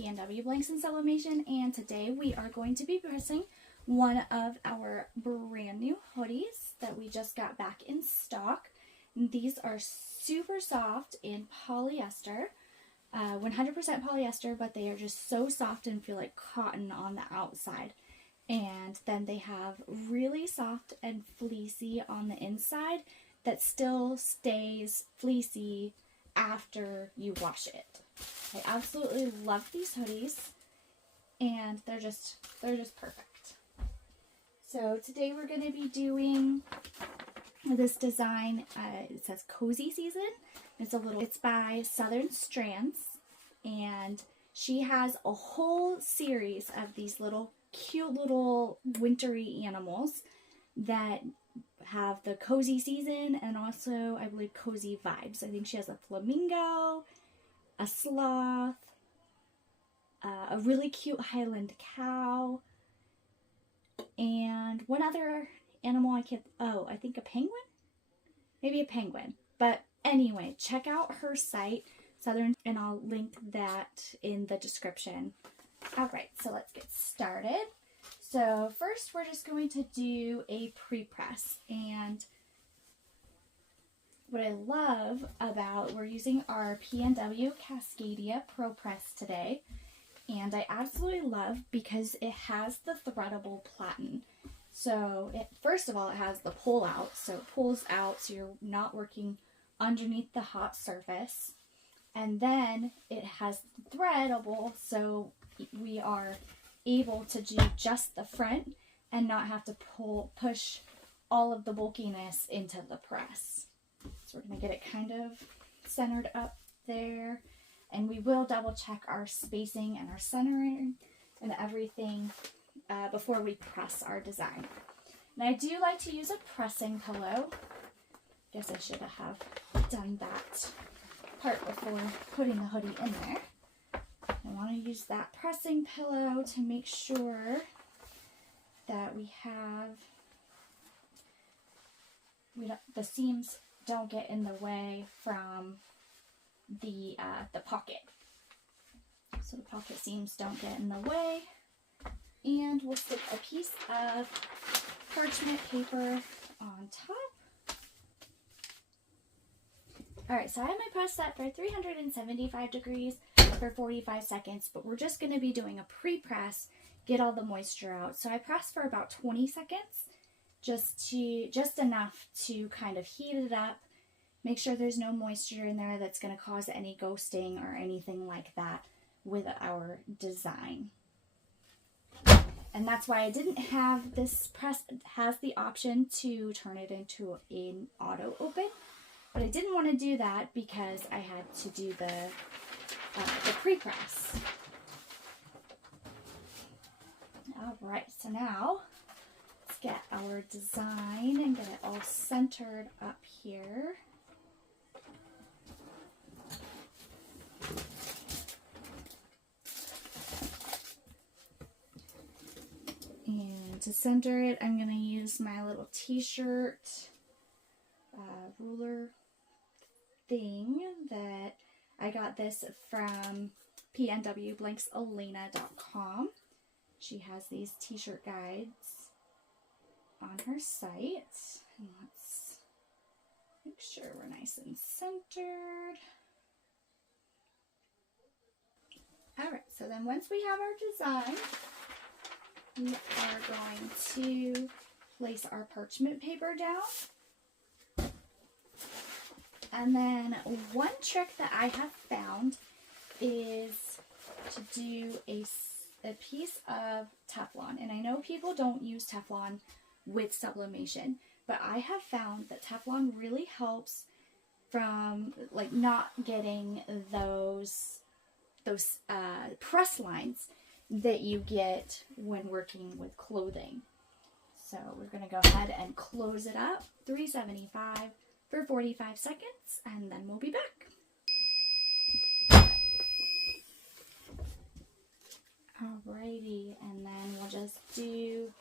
PNW Blanks and Sublimation, and today we are going to be pressing one of our brand new hoodies that we just got back in stock. These are super soft in polyester, 100% polyester, but they are just so soft and feel like cotton on the outside. And then they have really soft and fleecy on the inside that still stays fleecy after you wash it. I absolutely love these hoodies, and they're just perfect. So today we're going to be doing this design. It says Cozy Season. It's by Strands, and she has a whole series of these cute little wintry animals that have the cozy season and also, I believe, cozy vibes. I think she has a flamingo, a sloth, a really cute Highland cow, and one other animal I think a penguin? Maybe a penguin. But anyway, check out her site, Southern, and I'll link that in the description. Alright, so let's get started. So first we're just going to do a pre-press, and what I love about, we're using our PNW Cascadia Pro Press today, and I absolutely love because it has the threadable platen. So first of all, it has the pull out, so it pulls out so you're not working underneath the hot surface, and then it has threadable, so we are able to do just the front and not have to push all of the bulkiness into the press. So we're going to get it kind of centered up there, and we will double check our spacing and our centering and everything before we press our design. And I do like to use a pressing pillow. Guess I should have done that part before putting the hoodie in there. I want to use that pressing pillow to make sure that the seams don't get in the way from the pocket. So the pocket seams don't get in the way. And we'll stick a piece of parchment paper on top. Alright, so I have my press set for 375 degrees for 45 seconds, but we're just going to be doing a pre-press, get all the moisture out. So I press for about 20 seconds, just enough to kind of heat it up, make sure there's no moisture in there that's going to cause any ghosting or anything like that with our design. And that's why I didn't have this press. It has the option to turn it into an auto open. But I didn't want to do that because I had to do the pre-press. Alright, so now let's get our design and get it all centered up here. And to center it, I'm going to use my little t-shirt ruler thing that I got this from PNWBlanksElena.com. She has these t-shirt guides on her site. And let's make sure we're nice and centered. Alright, so then once we have our design, we are going to place our parchment paper down. And then one trick that I have found is to do a piece of Teflon. And I know people don't use Teflon with sublimation, but I have found that Teflon really helps from not getting those press lines that you get when working with clothing. So we're going to go ahead and close it up, 375 for 45 seconds, and then we'll be back. Alrighty, and then we'll just do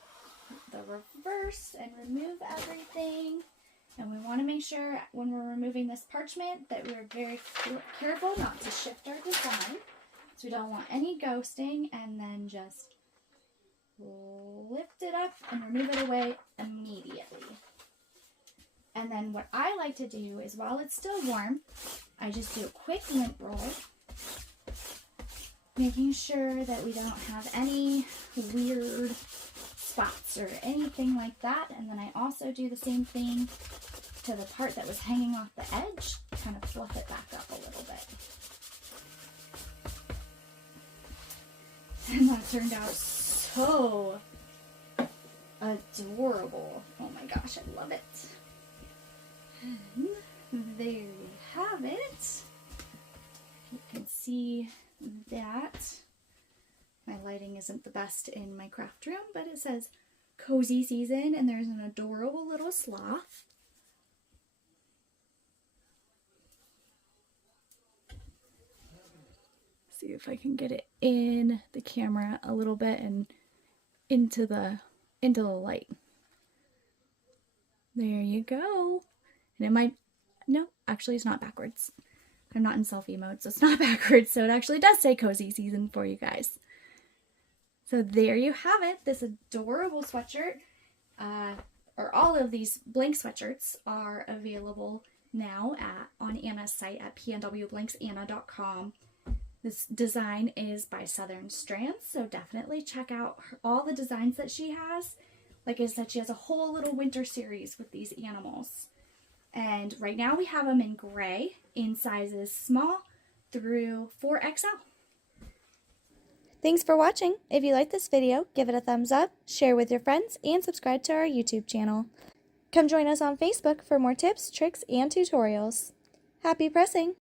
the reverse and remove everything. And we want to make sure when we're removing this parchment that we're very careful not to shift our design. So we don't want any ghosting, and then just lift it up and remove it away immediately. And then what I like to do is, while it's still warm, I just do a quick lint roll, making sure that we don't have any weird spots or anything like that. And then I also do the same thing to the part that was hanging off the edge, kind of fluff it back up a little bit. And that turned out so adorable. Oh my gosh, I love it. And there you have it. You can see that. My lighting isn't the best in my craft room, but it says cozy season, and there's an adorable little sloth. See if I can get it in the camera a little bit and into the light. There you go. And it might, no, actually it's not backwards. I'm not in selfie mode, so it's not backwards. So it actually does say cozy season for you guys. So there you have it. This adorable sweatshirt, or all of these blank sweatshirts are available now on Anna's site at pnwblanksanna.com. This design is by Southern Strands, so definitely check out all the designs that she has. Like I said, she has a whole little winter series with these animals. And right now we have them in gray in sizes small through 4XL. Thanks for watching. If you like this video, give it a thumbs up, share with your friends, and subscribe to our YouTube channel. Come join us on Facebook for more tips, tricks, and tutorials. Happy pressing!